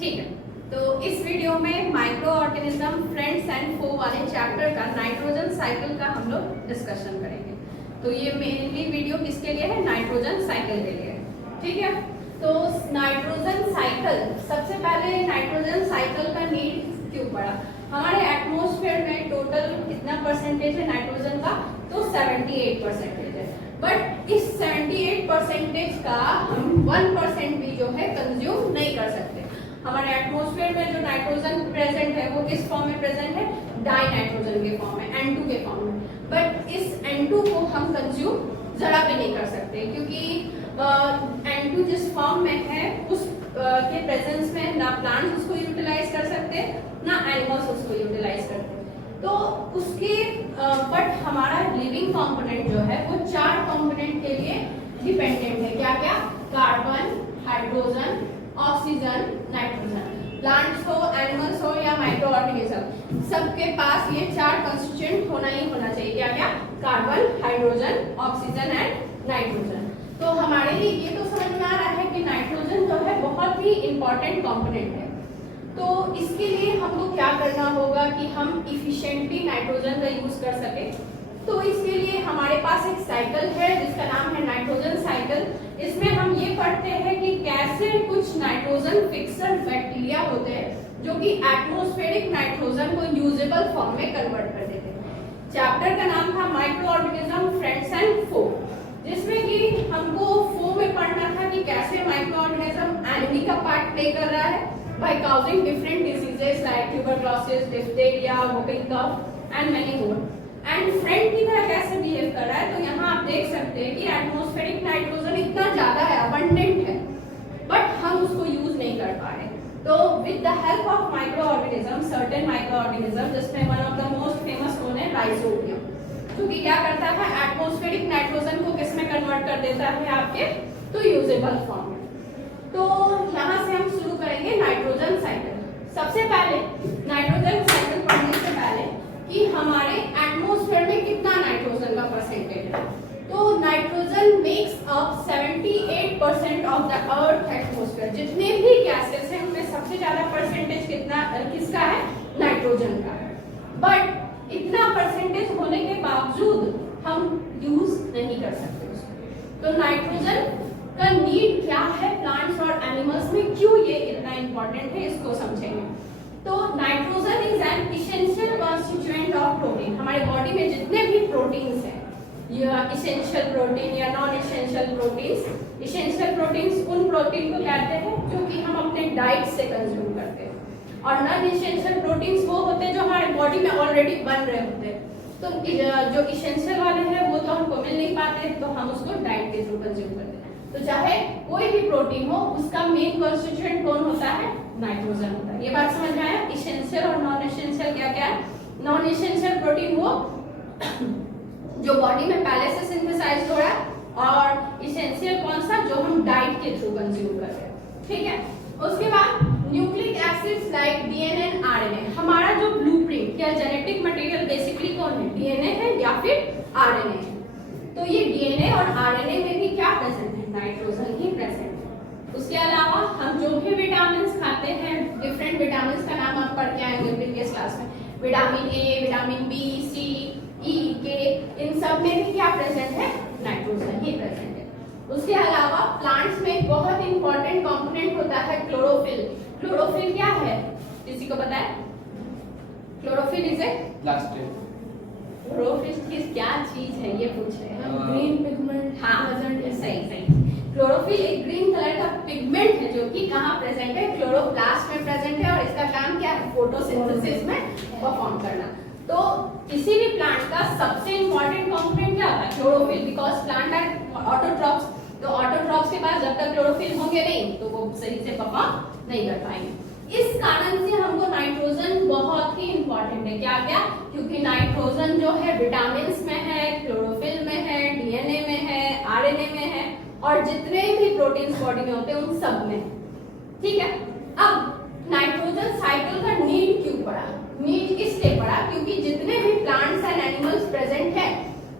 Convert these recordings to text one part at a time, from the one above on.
ठीक है, तो इस वीडियो में माइक्रो ऑर्गेनिज्म फ्रेंड्स एंड फो वाले चैप्टर का नाइट्रोजन साइकिल का हम लोग डिस्कशन करेंगे। तो ये मेनली वीडियो किसके लिए है? नाइट्रोजन साइकिल के लिए। ठीक है, तो नाइट्रोजन साइकिल, सबसे पहले नाइट्रोजन साइकिल का नीड क्यों पड़ा? हमारे एटमॉस्फेयर में टोटल कितना परसेंटेज है नाइट्रोजन का? तो 78% है। बट इस 78% का हम 1% भी जो है कंज्यूम नहीं कर सकते। हमारे एटमॉस्फेयर में जो नाइट्रोजन प्रेजेंट है वो किस फॉर्म में प्रेजेंट है? डाई नाइट्रोजन के फॉर्म में, N2 के फॉर्म में। बट इस N2 को हम कंज्यूम जरा भी नहीं कर सकते, क्योंकि N2 जिस फॉर्म में है उस के प्रेजेंस में ना प्लांट्स उसको यूटिलाइज कर सकते ना एनिमल्स उसको यूटिलाइज करते। तो उसके बट हमारा लिविंग कंपोनेंट जो है वो 4 कंपोनेंट के लिए डिपेंडेंट है। क्या क्या? Carbon, hydrogen, oxygen, nitrogen. Plants हो, एनिमल्स हो या माइक्रो ऑर्गेनिज्म, सबके पास ये 4 कंस्टिट्यूएंट होना ही होना चाहिए। क्या क्या? Carbon, hydrogen, oxygen and nitrogen. तो हमारे लिए ये तो समझ में आ रहा है कि नाइट्रोजन जो है बहुत ही इंपॉर्टेंट कंपोनेंट है। तो इसके लिए हमको क्या करना होगा कि हम इफिशिएंटली नाइट्रोजन का यूज कर सके। तो इसके लिए हमारे पास एक साइकिल है जिसका नाम है नाइट्रोजन साइकिल। इसमें हम ये पढ़ते हैं कि कैसे कुछ नाइट्रोजन फिक्सर बैक्टीरिया होते हैं जो कि एटमॉस्फेरिक नाइट्रोजन को यूजेबल फॉर्म में कन्वर्ट कर देते हैं। चैप्टर का नाम था माइक्रो ऑर्गेनिज्म फ्रेंड्स एंड फो, जिसमें कि हमको फो में पढ़ना था कि कैसे माइक्रो ऑर्गेनिज्म एनिमी का पार्ट प्ले कर रहा है by causing different diseases like tuberculosis, diphtheria, whooping cough and many more. And friend की तरह कैसे बिहेव कर रहा है? तो यहाँ आप देख सकते हैं कि एटमॉस्फेरिक नाइट्रोजन इतना ज्यादा है, अबंडेंट है, बट हम उसको यूज नहीं कर पा रहे। तो with the help of microorganism, certain microorganism, जिसमें one of the most famous one है राइजोबियम, जो कि क्या करता है? एटमॉस्फेरिक नाइट्रोजन को किस में कन्वर्ट कर देता है? आपके तो यूजेबल फॉर्म में। तो यहाँ से हम शुरू करेंगे नाइट्रोजन साइकिल। सबसे पहले नाइट्रोजन साइकिल पढ़ने से पहले कि हमारे एटमॉस्फेयर में कितना नाइट्रोजन का परसेंटेज है। तो nitrogen makes up 78% of the earth atmosphere. जितने भी गैसेस हैं उनमें सबसे ज्यादा परसेंटेज किसका है? नाइट्रोजन का है। बट इतना परसेंटेज होने के बावजूद हम यूज नहीं कर सकते उसको। तो नाइट्रोजन का नीड क्या है प्लांट्स और एनिमल्स में, क्यों ये इतना इंपॉर्टेंट है, इसको समझेंगे। तो nitrogen is an essential constituent of protein. हमारे बॉडी में जितने भी प्रोटीन्स हैं, या इसेंशियल प्रोटीन या non essential proteins, essential proteins उन प्रोटीन को कहते हैं जो कि हम अपने डाइट से कंज्यूम करते हैं, और नॉन इसेंशियल प्रोटीन्स वो होते हैं जो हमारे बॉडी में ऑलरेडी बन रहे होते हैं। तो जो इसेंशियल वाले हैं वो तो हमको मिल नहीं पाते, तो हम उसको डाइट के थ्रू कंज्यूम करते हैं। तो चाहे कोई भी प्रोटीन हो, उसका मेन कॉन्स्टिट्यूएंट कौन होता है? नाइट्रोजन होता है। ये बात समझ में आया? इसेंशियल और नॉन इसेंशियल क्या क्या है? नॉन इसेंशियल प्रोटीन वो जो बॉडी में पहले से सिंथेसाइज हो रहा है, और इसेंशियल कौन सा? जो हम डाइट के थ्रू कंज्यूम कर रहे हैं। ठीक है, उसके बाद nucleic acids like DNA and RNA. हमारा जो ब्लूप्रिंट या जेनेटिक मटेरियल बेसिकली कौन है? डीएनए है या फिर आरएनए है। तो ये डीएनए और आरएनए में भी क्या प्रेजेंट है? नाइट्रोजन ही प्रेजेंट है। उसके अलावा हम जो भी विटामिन खाते हैं, डिफरेंट विटामिन का नाम आप पढ़ के आएंगे प्रीवियस क्लास में, विटामिन ए, विटामिन बी, सी, ई, के, इन सब में भी क्या प्रेजेंट है? नाइट्रोजन ही प्रेजेंट है। उसके अलावा प्लांट्स में बहुत इंपॉर्टेंट कंपोनेंट होता है क्लोरोफिल। क्लोरोफिल क्या है? किसी को पता है? Chlorophyll is a plastic. Chlorophyll क्या चीज है ये पूछ रहे हैं? Green pigment. हाँ, सही। क्लोरोफिल एक ग्रीन कलर का पिगमेंट है जो कि कहाँ प्रेजेंट है? क्लोरोप्लास्ट में प्रेजेंट है, और इसका काम क्या है? फोटोसिंथेसिस में परफॉर्म करना। तो किसी भी प्लांट का सबसे इंपॉर्टेंट कंपोनेंट क्या होता है? Chlorophyll, because plant are autotrophs. तो ऑटोट्रॉप्स के पास जब तक क्लोरोफिल होंगे नहीं तो वो सही से परफॉर्म नहीं कर पाएंगे। इस कारण से हमको नाइट्रोजन बहुत ही इंपॉर्टेंट है। क्या क्या? क्योंकि नाइट्रोजन जो है विटामिन्स में है, क्लोरोफिल में है, डीएनए में है, आरएनए में है, और जितने भी प्रोटीन्स बॉडी में होते हैं उन सब में। ठीक है, अब नाइट्रोजन साइकिल का नीड क्यों पड़ा? नीड इसलिए पड़ा क्योंकि जितने भी प्लांट्स एंड एनिमल्स प्रेजेंट है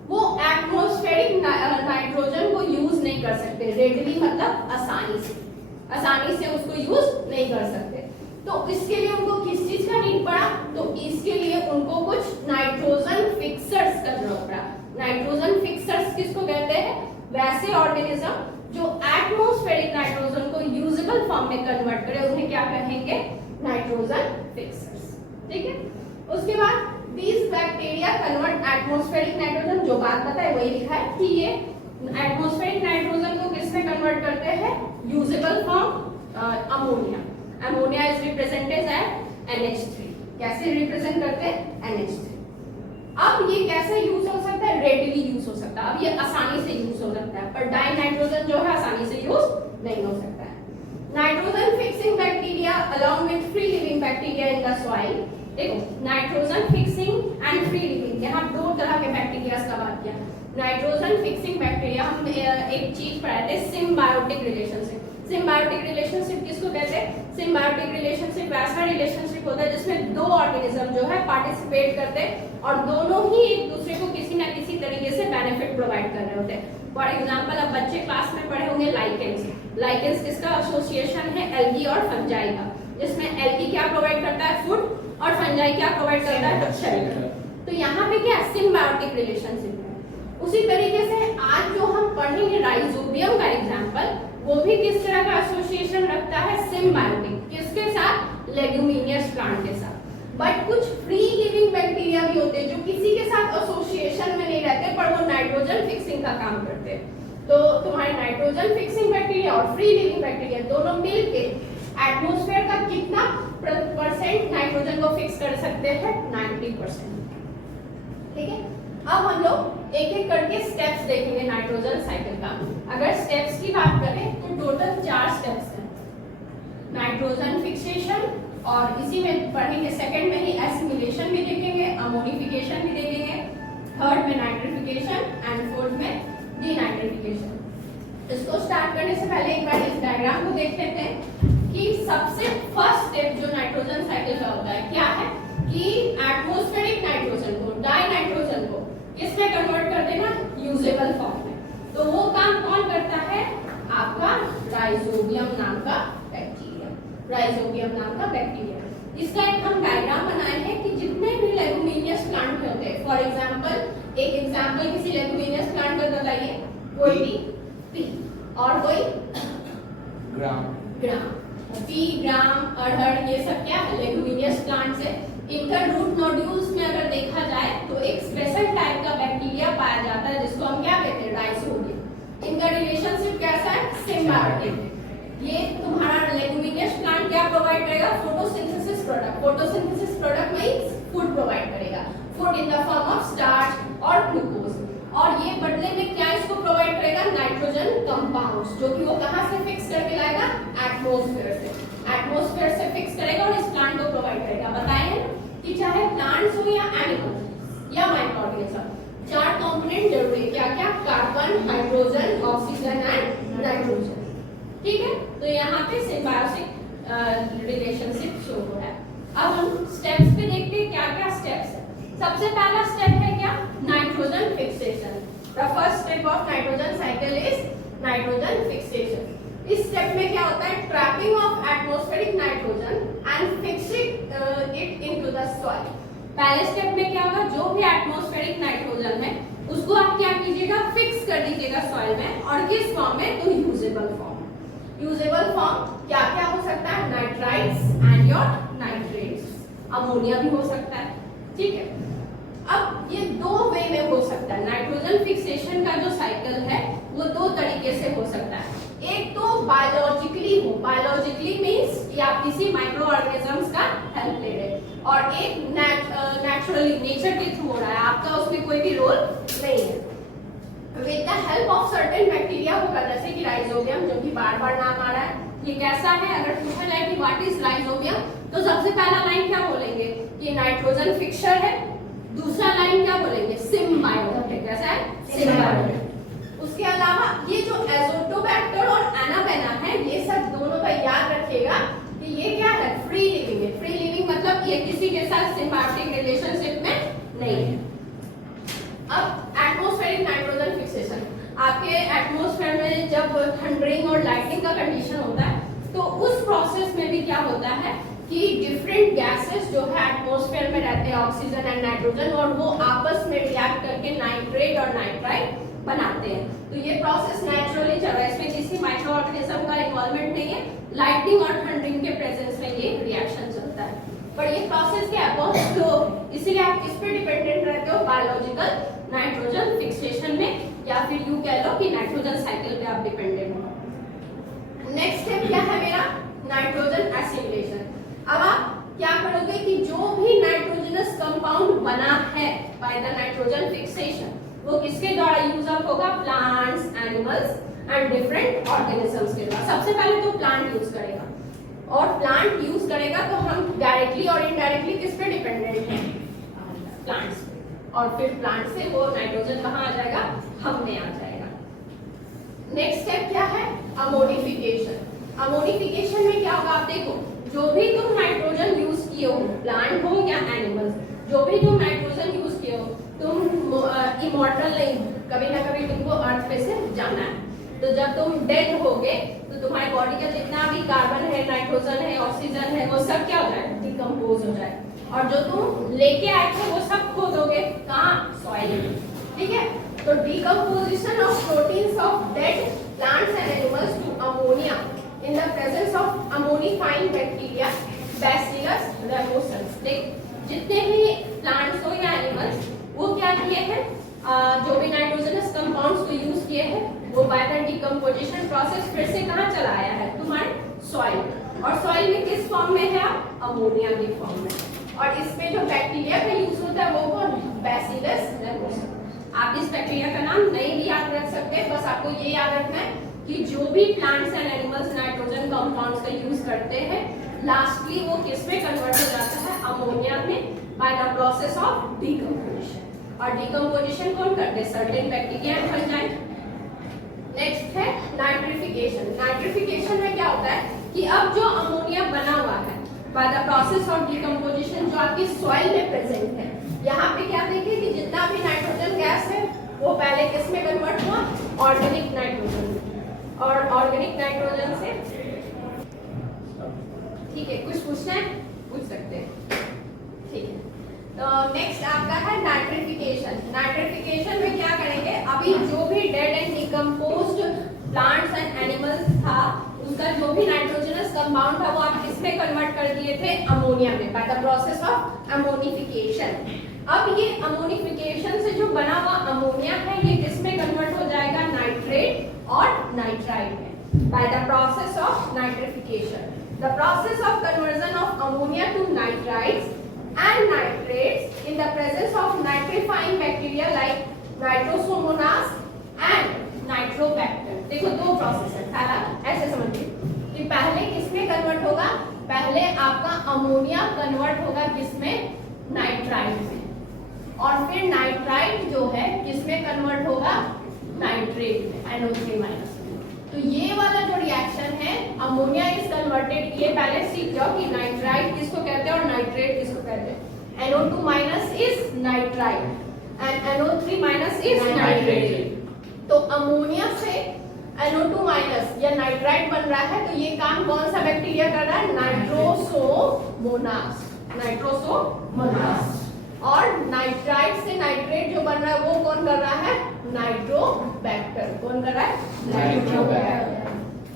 वो एटमॉस्फेरिक नाइट्रोजन को यूज नहीं कर सकते रेडली, मतलब आसानी से उसको यूज नहीं कर सकते। तो इसके लिए उनको किस चीज का नीड पड़ा, तो इसके लिए उनको कुछ नाइट्रोजन फिक्सर्स का जरूरत पड़ा। नाइट्रोजन फिक्सर्स किसको कहते हैं, वैसे ऑर्गेनिज्म जो एटमॉस्फेरिक नाइट्रोजन को यूजेबल फॉर्म में कन्वर्ट करे, उन्हें क्या कहेंगे, नाइट्रोजन फिक्सर्स। ठीक है, उसके बाद these bacteria convert atmospheric nitrogen, जो बात पता है वही लिखा है कि ये एटमॉस्फेरिक नाइट्रोजन को किस में कन्वर्ट करते हैं, usable form ammonia. Ammonia is represented as NH3। कैसे रिप्रेजेंट करते हैं, NH3। अब ये कैसे यूज हो सकता है, रेडिली यूज हो सकता है, अब ये आसानी से यूज हो सकता है, पर डाई नाइट्रोजन जो है आसानी से यूज नहीं हो सकता है। Nitrogen fixing bacteria along with free living bacteria in the soil. देखो, nitrogen fixing and free living, यहाँ दो तरह के बैक्टीरिया का बात किया। नाइट्रोजन फिक्सिंग बैक्टीरिया, हम एक चीज पढ़ाए थे, सिम्बायोटिक रिलेशनशिप। सिम्बायोटिक रिलेशनशिप किसको कहते हैं, सिम्बायोटिक रिलेशनशिप वैसा रिलेशनशिप होता है जिसमें दो ऑर्गेनिज्म जो है पार्टिसिपेट करते हैं और दोनों ही एक दूसरे को किसी ना किसी तरीके से बेनिफिट प्रोवाइड कर रहे होते हैं। फॉर एग्जांपल, अब बच्चे क्लास में पढ़े होंगे लाइकेंस। लाइकेंस किसका एसोसिएशन है, एल्गी और फंजाई का, जिसमें एल्गी क्या प्रोवाइड करता है, फूड, और फंजाई क्या प्रोवाइड करता है, शेल्टर। तो यहाँ पे क्या सिम्बायोटिक रिलेशनशिप है। उसी तरीके से आज जो हम पढ़ेंगे राइजोबियम का एग्जांपल, वो भी किस तरह का एसोसिएशन रखता है, सिम्बायोटिक, किसके साथ, लेगुमिनियस प्लांट के साथ। बट कुछ फ्री लिविंग बैक्टीरिया भी होते हैं जो किसी के साथ एसोसिएशन में नहीं रहते, पर वो नाइट्रोजन फिक्सिंग का काम करते हैं। तो तुम्हारे नाइट्रोजन फिक्सिंग बैक्टीरिया और फ्री लिविंग बैक्टीरिया दोनों मिलके एटमॉस्फेयर का कितना परसेंट नाइट्रोजन को फिक्स कर सकते हैं, 90%। ठीक है, अब हम लोग एक एक करके स्टेप्स देखेंगे नाइट्रोजन साइकिल का। अगर स्टेप्स की बात करें तो टोटल 4 स्टेप्स हैं। नाइट्रोजन फिक्सेशन, और इसी में पढ़ेंगे सेकंड में ही एसिमिलेशन भी देखेंगे, अमोनिफिकेशन भी देखेंगे, थर्ड में नाइट्रिफिकेशन एंड फोर्थ में डीनाइट्रिफिकेशन। इसको स्टार्ट करने से पहले एक बार इस डायग्राम को देख लेते हैं कि सबसे फर्स्ट स्टेप जो नाइट्रोजन साइकिल का होता है क्या है, कि एटमॉस्फेरिक नाइट्रोजन को, डाई नाइट्रोजन को किसमें कन्वर्ट कर देना, यूजेबल फॉर्म में। तो वो काम कौन करता है, आपका राइजोबियम नाम का बैक्टीरिया। राइजोबियम नाम का बैक्टीरिया, इसका एक हम डायग्राम बनाए हैं कि जितने भी लेगुमिनियस प्लांट होते हैं, फॉर एग्जांपल एक एग्जांपल किसी लेगुमिनियस प्लांट का बताइए, कोई पी और कोई ग्राम, पी, ग्राम, अड़हर, ये सब क्या है, लेगुमिनियस प्लांट्स है। इनका रूट नोड्यूल्स में अगर देखा जाए तो एक स्पेशल टाइप का बैक्टीरिया पाया जाता है जिसको हम क्या कहते हैं, राइजोबियम। इनका रिलेशनशिप कैसा है, सिम्बायोटिक। ये तुम्हारा लेगुमिनियस प्लांट क्या प्रोवाइड करेगा, photosynthesis product. Photosynthesis product means food provide करेगा, food in the form of starch और ग्लूकोज। और ये बदले में क्या इसको प्रोवाइड करेगा, नाइट्रोजन कंपाउंड्स, जो कि वो कहां से फिक्स करके लाएगा, एटमॉस्फेयर से। एटमॉस्फेयर से फिक्स करेगा और इस प्लांट को प्रोवाइड करेगा। बताएं कि चाहे प्लांट्स हो या एनिमल या माइक्रो ऑर्गेनिज्म, 4 कंपोनेंट जरूरी है। क्या क्या, carbon, hydrogen, oxygen and nitrogen. ठीक है, तो यहाँ पे सिम्बायोटिक रिलेशनशिप शो हो रहा है। अब हम स्टेप्स पे देखते हैं क्या क्या स्टेप्स है। सबसे पहला स्टेप है क्या, nitrogen fixation. The first step of nitrogen cycle is nitrogen fixation. इस स्टेप में क्या होता है, trapping of atmospheric nitrogen and fixing it into the soil. पहले स्टेप में क्या होगा, जो भी एटमॉस्फेरिक नाइट्रोजन है उसको आप क्या कीजिएगा, फिक्स कर दीजिएगा सॉइल में, और किस फॉर्म में, तो यूजेबल फॉर्म। यूजेबल फॉर्म क्या क्या हो सकता है, nitrites and your nitrates, ammonia भी हो सकता है। ठीक है, अब ये 2 वे में हो सकता है। नाइट्रोजन फिक्सेशन का जो साइकिल है वो 2 तरीके से हो सकता है। एक तो बायोलॉजिकली हो, बायोलॉजिकली मींस कि आप किसी माइक्रो ऑर्गेनिजम्स का हेल्प ले रहे हैं, और एक नेचुरली, नेचर के थ्रू हो रहा है, आपका उसमें कोई भी रोल नहीं है। With the help of certain bacteria होगा, जैसे कि राइजोबियम, जो कि बार-बार नाम आ रहा है। ये कैसा है, अगर पूछा जाए कि व्हाट इज राइजोबियम, तो सबसे पहला लाइन क्या बोलेंगे, कि नाइट्रोजन फिक्सर है। दूसरा लाइन क्या बोलेंगे, सिम्बायोटिक है। कैसा है, सिम्बायोटिक। उसके अलावा ये जो एजोटोबैक्टर और एनाबेना है, ये सब दोनों का याद रखिएगा कि ये क्या है, फ्री लिविंग है। फ्री लिविंग मतलब ये किसी के साथ सिम्बायोटिक रिलेशनशिप में नहीं है। अब एटमॉस्फेरिक नाइट्रोजन फिक्सेशन, आपके एटमॉस्फेयर में जब थंडरिंग और लाइटनिंग का कंडीशन होता है, तो उस प्रोसेस में भी क्या होता है कि डिफरेंट गैसेस जो है एटमॉस्फेयर में रहते हैं, ऑक्सीजन एंड नाइट्रोजन, और वो आपस में रिएक्ट करके नाइट्रेट और नाइट्राइट बनाते हैं। तो ये प्रोसेस नेचुरली चल रहा है, इसमें किसी माइक्रो ऑर्गेनिज्म का इन्वॉल्वमेंट नहीं है। लाइटनिंग और थंडरिंग के प्रेजेंस में ये रिएक्शन चलता है, पर ये प्रोसेस क्या है, बहुत स्लो, इसीलिए आप किस पे डिपेंडेंट रहते हो, बायोलॉजिकल नाइट्रोजन फिक्सेशन में, या फिर यूं कह लो कि नाइट्रोजन साइकिल पे आप डिपेंडेंट हो। नेक्स्ट स्टेप क्या है मेरा, नाइट्रोजन एसिमिलेशन। अब आप क्या करोगे कि जो भी नाइट्रोजनस कंपाउंड बना है बाय द नाइट्रोजन फिक्सेशन, वो किसके द्वारा यूज अप होगा, plants, animals and different organisms के द्वारा। सबसे पहले तो प्लांट यूज करेगा, और प्लांट यूज करेगा तो हम डायरेक्टली और इनडायरेक्टली किस पे डिपेंडेंट हैं, प्लांट्स पे, और फिर प्लांट से वो नाइट्रोजन कहाँ आ जाएगा, हम में आ जाएगा। नेक्स्ट स्टेप क्या है, अमोनिफिकेशन। अमोनिफिकेशन में क्या होगा, आप देखो, जो भी तुम नाइट्रोजन यूज किए हो, प्लांट हो या एनिमल्स, जो भी तुम नाइट्रोजन यूज किए हो, तुम इमॉर्टल नहीं, कभी ना कभी तुमको अर्थ पे से जाना है। तो जब तुम डेड होगे तो तुम्हारी बॉडी का जितना भी कार्बन है, नाइट्रोजन है, ऑक्सीजन है, वो सब क्या हो जाए, डिकम्पोज हो जाए, और जो तुम लेके आए थे वो सब खो दोगे, कहाँ, सॉइल में। ठीक है, तो decomposition of proteins of dead plants and animals to ammonia in the presence of ammonifying bacteria, bacillus ramosus. देख, जितने भी प्लांट्स हो या एनिमल्स, वो क्या किए हैं, जो भी नाइट्रोजनस कंपाउंड्स को यूज किए हैं, वो बाय द डिकम्पोजिशन प्रोसेस फिर से कहाँ चला आया है, तुम्हारे सॉइल, और सॉइल में किस फॉर्म में है, अमोनिया की फॉर्म में। और इसमें जो बैक्टीरिया का यूज होता है वो कौन, बैसिलस रेमोसन्स। आप इस बैक्टीरिया का नाम नहीं भी याद रख सकते, बस आपको ये याद रखना है कि जो भी plants and animals nitrogen compounds का यूज करते हैं, लास्टली वो किस में कन्वर्ट हो जाता है, अमोनिया में, by the process of decomposition. और डिकम्पोजिशन कौन करते हैं, certain bacteria and fungi. Next है नाइट्रिफिकेशन। नाइट्रिफिकेशन में क्या होता है कि अब जो अमोनिया बना हुआ है bye the process of decomposition, जो आपकी सॉइल में प्रेजेंट है, यहाँ पे क्या देखिए कि जितना भी नाइट्रोजन गैस है वो पहले किस में कन्वर्ट हुआ, ऑर्गेनिक नाइट्रोजन में, और ऑर्गेनिक नाइट्रोजन से, ठीक है, कुछ पूछना है पूछ सकते हैं, ठीक है। तो नेक्स्ट आपका है नाइट्रिफिकेशन। नाइट्रिफिकेशन में क्या करेंगे, अभी जो भी dead and decomposed plants and animals था, उसका जो भी नाइट्रोजनस कंपाउंड था वो आप किसमें कन्वर्ट कर दिए थे, अमोनिया में, by the process of ammonification. अब ये अमोनिफिकेशन से जो बना हुआ अमोनिया है, ये किसमें कन्वर्ट हो जाएगा, नाइट्रेट और नाइट्राइट में, by the process of nitrification. The process of conversion of ammonia to nitrites and nitrates in the presence of nitrifying bacteria like nitrosomonas and nitrobacter। देखो दो प्रोसेस है, पहला ऐसे समझिए कि पहले किसमें कन्वर्ट होगा, पहले आपका अमोनिया कन्वर्ट होगा किसमें, नाइट्राइट में, और फिर नाइट्राइट जो है किसमें कन्वर्ट होगा, नाइट्रेट में, NO3 माइनस में। तो ये वाला जो रिएक्शन है, अमोनिया इज कन्वर्टेड, ये पहले सीख जाओ कि नाइट्राइट किसको कहते हैं और नाइट्रेट किसको कहते हैं। NO2 minus is nitrite and NO3 minus is nitrate. तो अमोनिया से NO2 माइनस या नाइट्राइट बन रहा है, तो ये काम कौन सा बैक्टीरिया कर रहा है, नाइट्रोसोमोनास, नाइट्रोसोमोनास। और नाइट्राइट से नाइट्रेट जो बन रहा है वो कौन कर रहा है, नाइट्रोबैक्टर। कौन कर रहा है, नाइट्रोबैक्टर।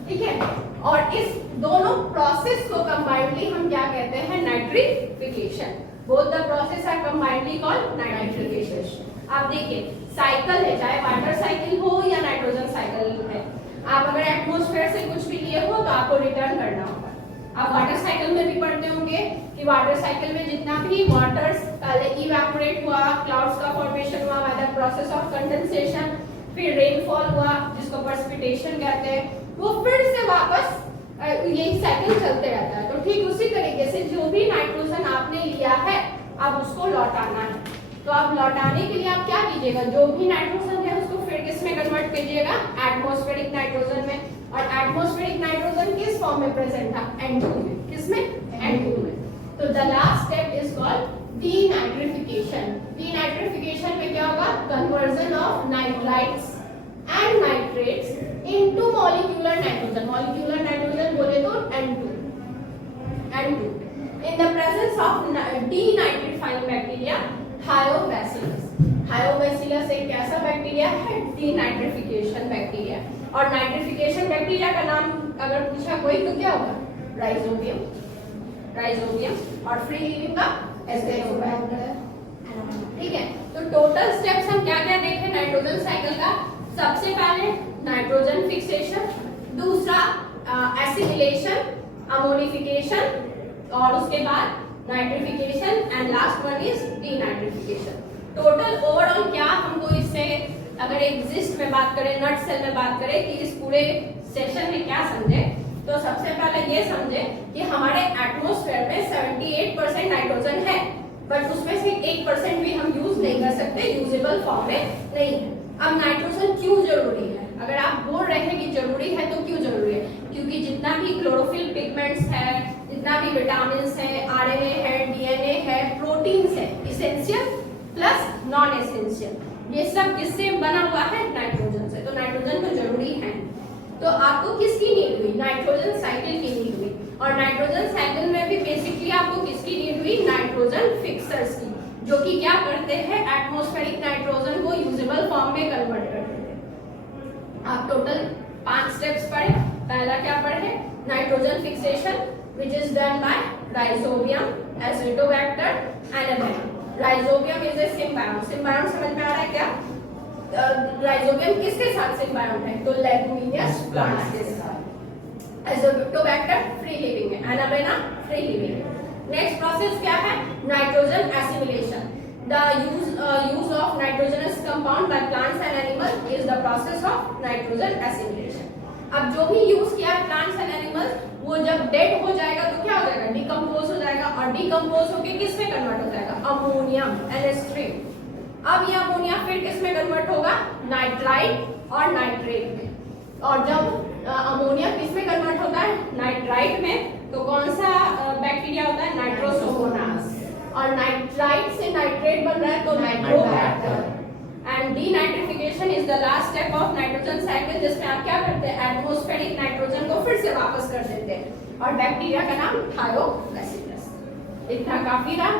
ठीक है, और इस दोनों प्रोसेस को कंबाइंडली हम क्या कहते हैं, nitrification. Both the process are combinedly called nitrification. आप देखिए साइकिल है, चाहे वाटर साइकिल हो या नाइट्रोजन साइकिल है, आप अगर एटमॉस्फेयर से कुछ भी लिए हो तो आपको रिटर्न करना होगा। आप वाटर साइकिल में भी पढ़ते होंगे कि वाटर साइकिल में जितना भी वाटर्स पहले इवेपोरेट हुआ, क्लाउड्स का फॉर्मेशन हुआ bye the process of condensation, फिर रेनफॉल हुआ जिसको प्रेसिपिटेशन कहते हैं, वो फिर से वापस यही साइकिल चलते रहता है। तो ठीक उसी तरीके से जो भी नाइट्रोजन आपने लिया है अब उसको लौटाना है। तो अब लौटाने के लिए आप क्या कीजिएगा, जो भी नाइट्रोजन है उसको फिर किस में कन्वर्ट कीजिएगा, एटमॉस्फेरिक नाइट्रोजन में। और एटमॉस्फेरिक नाइट्रोजन किस फॉर्म में प्रेजेंट था, N2 में। किसमें, N2 में। तो the last step is called denitrification. Denitrification में क्या होगा, conversion of nitrites and nitrates into molecular nitrogen. Molecular nitrogen बोले तो N2। in the presence of denitrifying bacteria Thiobacillus. Thiobacillus एक ऐसा बैक्टीरिया है डीनाइट्रिफिकेशन बैक्टीरिया, और नाइट्रिफिकेशन बैक्टीरिया का नाम अगर पूछा कोई तो क्या होगा? राइजोबियम, राइजोबियम, और फ्री लिविंग का एस्टेरोबैक्टर। ठीक है, तो टोटल स्टेप्स हम क्या क्या देखे नाइट्रोजन साइकिल का? सबसे पहले नाइट्रोजन फिक्सेशन, दूसरा एसिमिलेशन, अमोनिफिकेशन, और उसके बाद nitrification, and last one is denitrification. Total overall क्या हमको इससे अगर एग्जिस्ट में बात करें, नट सेल में बात करें कि इस पूरे सेशन में क्या समझे, तो सबसे पहले ये समझे कि हमारे एटमॉस्फेयर में 78% नाइट्रोजन है, बट उसमें से 1% भी हम यूज नहीं कर सकते, यूजेबल फॉर्म में नहीं है। अब नाइट्रोजन क्यों जरूरी है? अगर आप बोल रहे हैं कि जरूरी है तो क्यों जरूरी है? क्योंकि जितना भी क्लोरोफिल पिगमेंट्स है, जितना भी विटामिन है, आरएनए है, डीएनए है, प्रोटीन्स है, इसेंशियल प्लस नॉन एसेंशियल, ये सब किससे बना हुआ है? नाइट्रोजन से। तो नाइट्रोजन तो जरूरी है। तो आपको किसकी नीड हुई? नाइट्रोजन साइकिल की नीड हुई, और नाइट्रोजन साइकिल में भी बेसिकली आपको किसकी नीड हुई? नाइट्रोजन फिक्सर्स की, जो कि क्या करते हैं? एटमॉस्फेरिक नाइट्रोजन को यूजेबल फॉर्म में कन्वर्ट करते हैं। आप टोटल 5 स्टेप्स पढ़े। पहला क्या पढ़े? Nitrogen fixation which is done by rhizobium, azotobacter, anabaena. Rhizobium is a symbiont. Symbiont समझ में आ रहा है क्या? Rhizobium किसके साथ symbiont है? तो leguminous plants के साथ। Azotobacter free living है, anabaena free living है। Next process क्या है? Nitrogen assimilation. The use of nitrogenous compound by plants and animals is the process of nitrogen assimilation. अब जो भी यूज किया प्लांट्स एंड एनिमल्स, वो जब डेड हो जाएगा तो क्या हो जाएगा? डिकम्पोज हो जाएगा, और डिकम्पोज होके किस में कन्वर्ट हो जाएगा? Ammonium, NH3। अब ये अमोनिया फिर किस में कन्वर्ट होगा? नाइट्राइट और नाइट्रेट में। और जब अमोनिया किस में कन्वर्ट होता है? नाइट्राइट में। तो कौन सा बैक्टीरिया होता है? नाइट्रोसोमोनास। और नाइट्राइट से नाइट्रेट बन रहा है तो Nitrobacter. And denitrification is the last step of nitrogen cycle, जिसमें आप क्या करते हैं? एटमॉस्फेरिक नाइट्रोजन को फिर से वापस कर देते हैं, और बैक्टीरिया का नाम थायोबैसिलस। इतना काफी रहा।